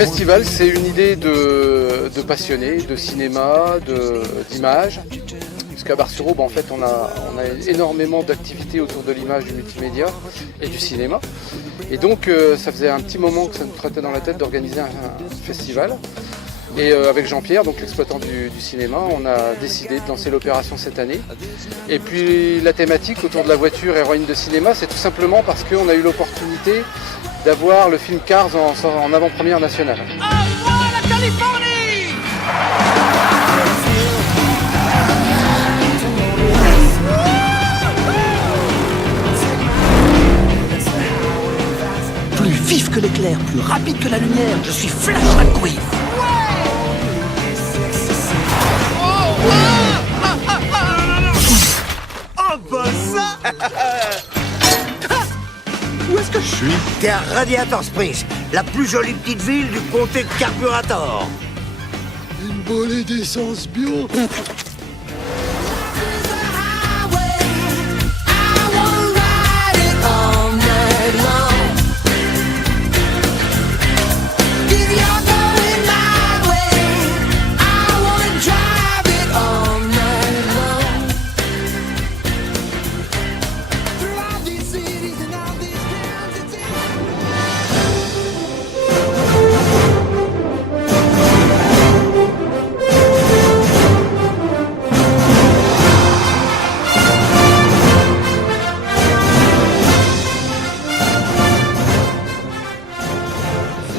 festival, c'est une idée de passionnés, de cinéma, d'image. Parce qu'à Bar-sur-Aube, en fait, on a énormément d'activités autour de l'image, du multimédia et du cinéma. Et donc, ça faisait un petit moment que ça nous trottait dans la tête d'organiser un festival. Et avec Jean-Pierre, donc l'exploitant du cinéma, on a décidé de lancer l'opération cette année. Et puis la thématique autour de la voiture héroïne de cinéma, c'est tout simplement parce qu'on a eu l'opportunité d'avoir le film Cars en avant-première nationale. La Californie! Plus vif que l'éclair, plus rapide que la lumière, je suis Flash McQueen. Oh bah ça! Où est-ce que je suis? T'es à Radiator Springs, la plus jolie petite ville du comté de Carburator. Une bolée d'essence bio.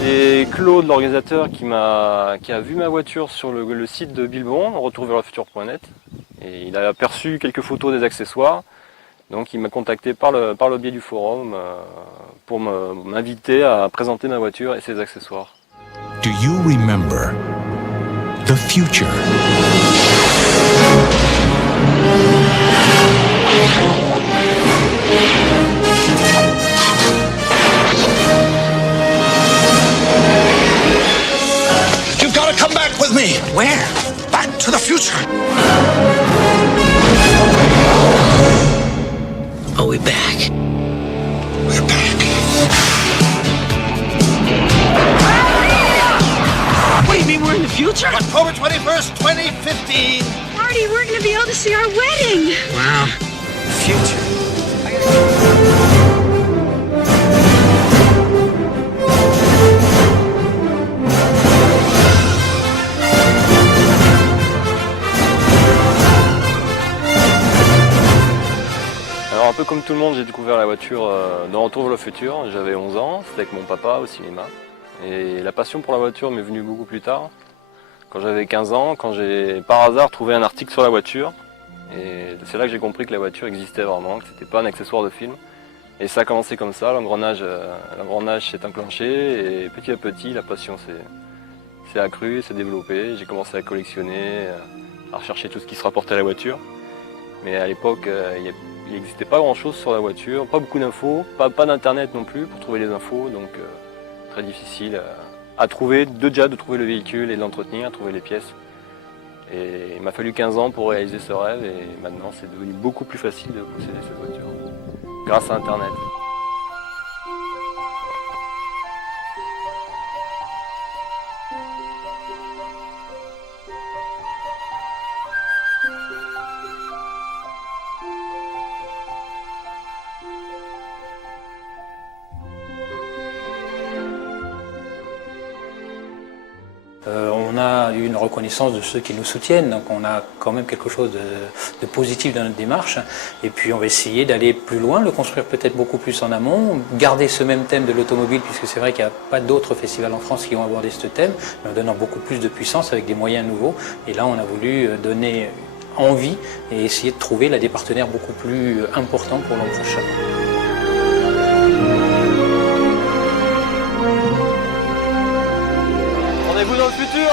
C'est Claude, l'organisateur, qui a vu ma voiture sur le site de Bilbon, retourverlefutur.net, et il a aperçu quelques photos des accessoires. Donc il m'a contacté par le biais du forum pour m'inviter à présenter ma voiture et ses accessoires. Do you remember the future? You've got to come back with me. Where? Back to the future. Are we back? We're back. What do you mean we're in the future? October 21st, 2015. Marty, we're going to be able to see our wedding. Wow. Future. Alors un peu comme tout le monde, j'ai découvert la voiture dans Retour vers le futur. J'avais 11 ans, c'était avec mon papa au cinéma. Et la passion pour la voiture m'est venue beaucoup plus tard. Quand j'avais 15 ans, quand j'ai par hasard trouvé un article sur la voiture. Et c'est là que j'ai compris que la voiture existait vraiment, que c'était pas un accessoire de film. Et ça a commencé comme ça, l'engrenage s'est enclenché et petit à petit la passion s'est accrue, s'est développée. J'ai commencé à collectionner, à rechercher tout ce qui se rapportait à la voiture. Mais à l'époque, il n'existait pas grand chose sur la voiture, pas beaucoup d'infos, pas d'internet non plus pour trouver les infos, donc très difficile à trouver, de trouver le véhicule et de l'entretenir, à trouver les pièces. Et il m'a fallu 15 ans pour réaliser ce rêve et maintenant c'est devenu beaucoup plus facile de posséder cette voiture grâce à internet. On a eu une reconnaissance de ceux qui nous soutiennent, donc on a quand même quelque chose de positif dans notre démarche. Et puis on va essayer d'aller plus loin, le construire peut-être beaucoup plus en amont, garder ce même thème de l'automobile, puisque c'est vrai qu'il n'y a pas d'autres festivals en France qui ont abordé ce thème, mais en donnant beaucoup plus de puissance avec des moyens nouveaux. Et là on a voulu donner envie et essayer de trouver là, des partenaires beaucoup plus importants pour l'an prochain. Rendez-vous dans le futur!